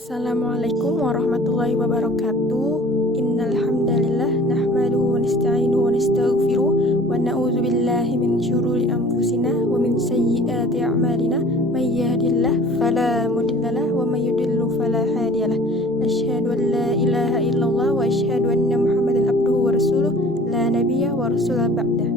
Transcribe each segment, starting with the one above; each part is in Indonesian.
Assalamualaikum warahmatullahi wabarakatuh. Innal hamdalillah nahmaduhu wa nasta'inuhu wa nastaghfiruh wa na'udzu billahi min syururi anfusina wa min sayyiati a'malina may yahdihillahu fala mudhillalah wa may yudhlil fala hadiyalah. Asyhadu an la ilaha illallah wa asyhadu anna Muhammadan abduhu wa rasuluh la nabiyya wa rasula ba'da.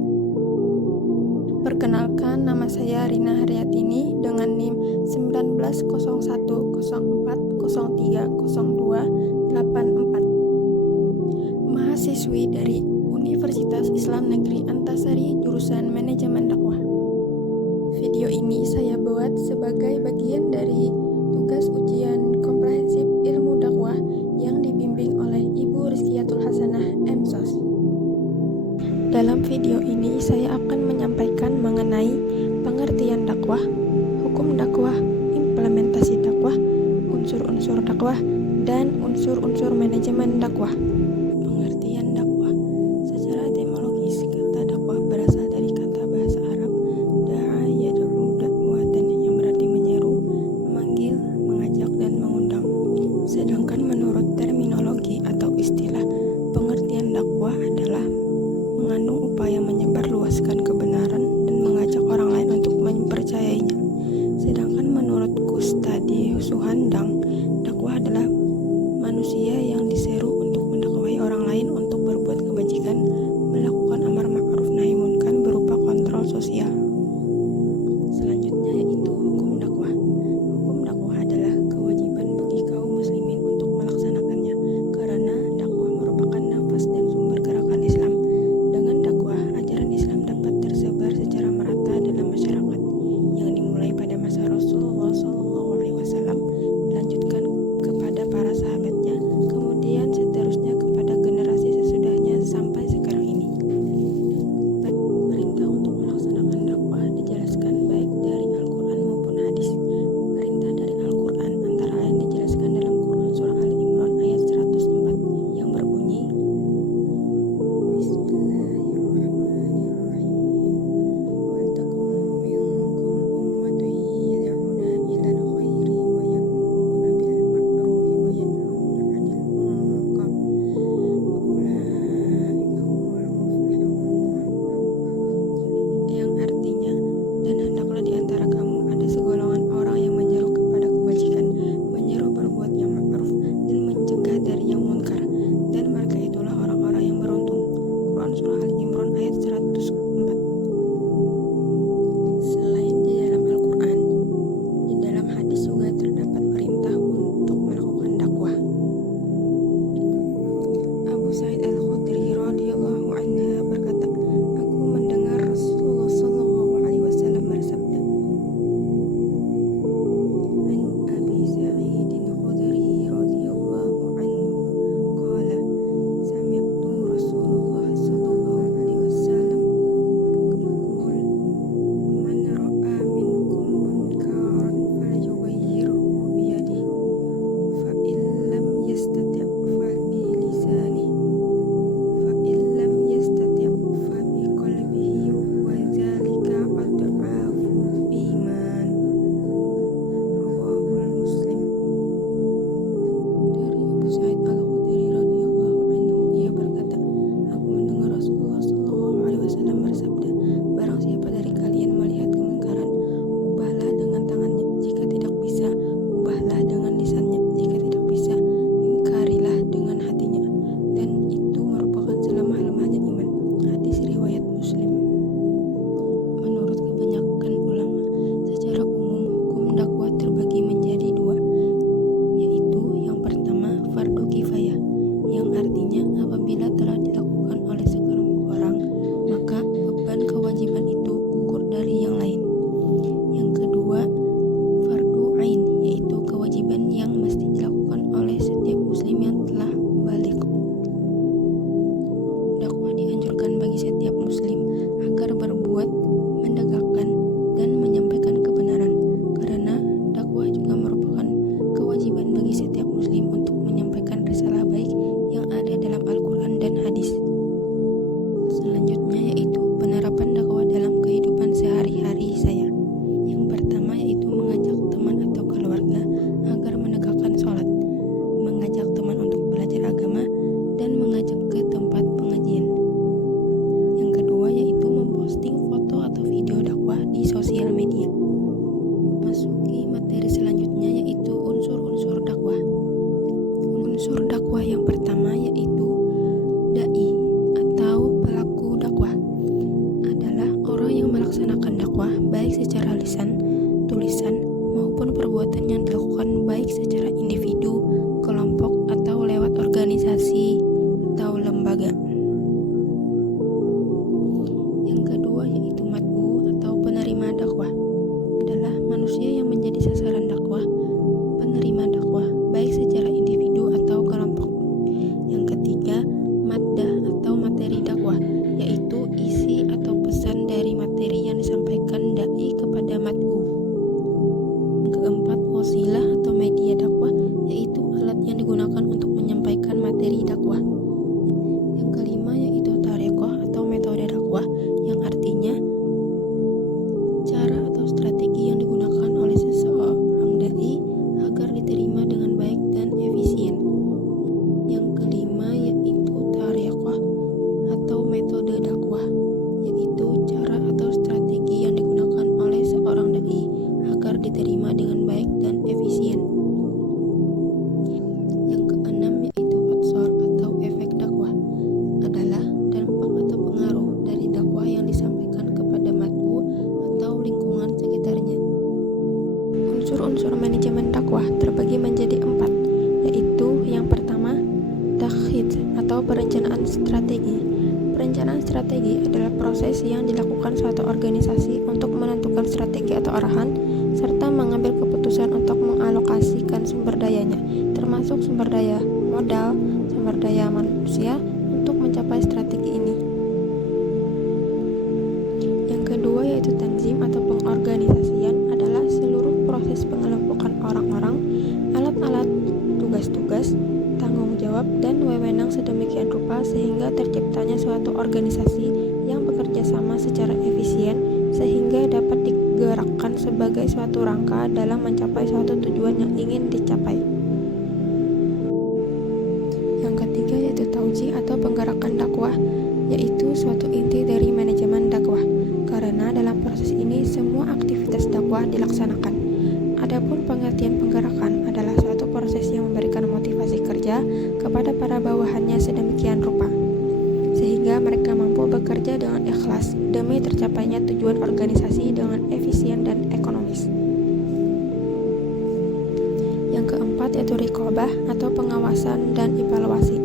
Perkenalkan, nama saya Rina Haryatini dengan NIM 190104030284. Mahasiswi dari Universitas Islam Negeri Antasari jurusan Manajemen Dakwah. Video ini saya buat sebagai bagian dari tugas ujian komprehensif ilmu dakwah yang dibimbing oleh Ibu Rizkiyatul Hasanah MSOS. Dalam video ini saya akan menyampaikan mengenai pengertian dakwah, hukum dakwah, implementasi dakwah, unsur-unsur dakwah, dan unsur-unsur manajemen dakwah. Pengertian dakwah. Secara etimologis, kata dakwah berasal dari kata bahasa Arab da'a yad'u da'watan, yang berarti menyeru, memanggil, mengajak, dan mengundang. Sedangkan menurut terminologi atau istilah, pengertian dakwah adalah mengandung upaya menyebarluaskan kebenaran dan mengajak orang lain untuk mempercayainya. Sedangkan menurut Kustadi Suhandang, dakwah adalah manusia yang diseru untuk mendakwahi orang lain untuk berbuat kebajikan, melakukan amar ma'ruf nahi munkar berupa kontrol sosial. Selanjutnya yaitu hukum dakwah. Hukum dakwah adalah kewajiban bagi kaum muslimin untuk melakukan individu, kelompok, atau lewat organisasi atau lembaga. Yang kedua yaitu mad'u atau penerima dakwah, adalah manusia yang menjadi sasaran dakwah, penerima dakwah, baik secara individu atau kelompok. Yang ketiga, maddah atau materi dakwah, yaitu isi atau pesan dari materi yang disampaikan dai kepada mad'u. Yang keempat, wasilah atau media dakwah, yaitu alat yang digunakan untuk menyampaikan materi dakwah. Yang kelima yaitu thariqah atau metode dakwah, yang artinya cara atau strategi yang digunakan oleh seseorang dai agar diterima dengan baik dan efisien. Yang kelima yaitu thariqah atau metode dakwah, yaitu cara atau strategi yang digunakan oleh seorang dai agar diterima dengan baik dan efisien. Yang keenam yaitu atsar atau efek dakwah, adalah dampak atau pengaruh dari dakwah yang disampaikan kepada mad'u atau lingkungan sekitarnya. Unsur-unsur manajemen dakwah terbagi menjadi 4, yaitu yang pertama, takhid atau perencanaan strategi. Perencanaan strategi adalah proses yang dilakukan suatu organisasi untuk menentukan strategi atau arahan, serta mengambil keputusan untuk mengalokasikan sumber dayanya, termasuk sumber daya modal, sumber daya manusia, untuk mencapai strategi ini. Yang kedua yaitu tanzim atau pengorganisasian, adalah seluruh proses pengelompokan orang-orang, alat-alat, tugas-tugas, tanggung jawab, dan wewenang sedemikian rupa sehingga terciptanya suatu organisasi yang bekerja sama secara efisien sehingga dapat digerakkan sebagai suatu rangka dalam mencapai suatu tujuan yang ingin dicapai. Yang ketiga yaitu tauji atau penggerakan dakwah, yaitu suatu inti dari manajemen dakwah, karena dalam proses ini semua aktivitas dakwah dilaksanakan. Adapun pengertian penggerakan adalah suatu proses yang memberikan motivasi kerja kepada para bawahannya sedemikian rupa, sehingga mereka mampu bekerja dengan ikhlas demi tercapainya tujuan organisasi dengan efisien dan ekonomis. Yang keempat yaitu riqabah atau pengawasan dan evaluasi.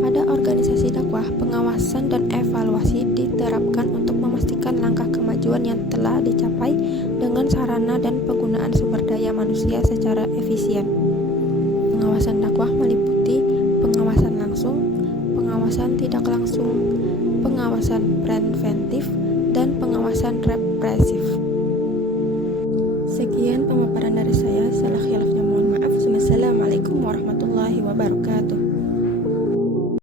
Pada organisasi dakwah, pengawasan dan evaluasi diterapkan untuk memastikan langkah kemajuan yang telah dicapai dengan sarana dan penggunaan sumber daya manusia secara efisien. Pengawasan dakwah meliputi pengawasan langsung, pengawasan tidak langsung, pengawasan preventif, dan pengawasan represif.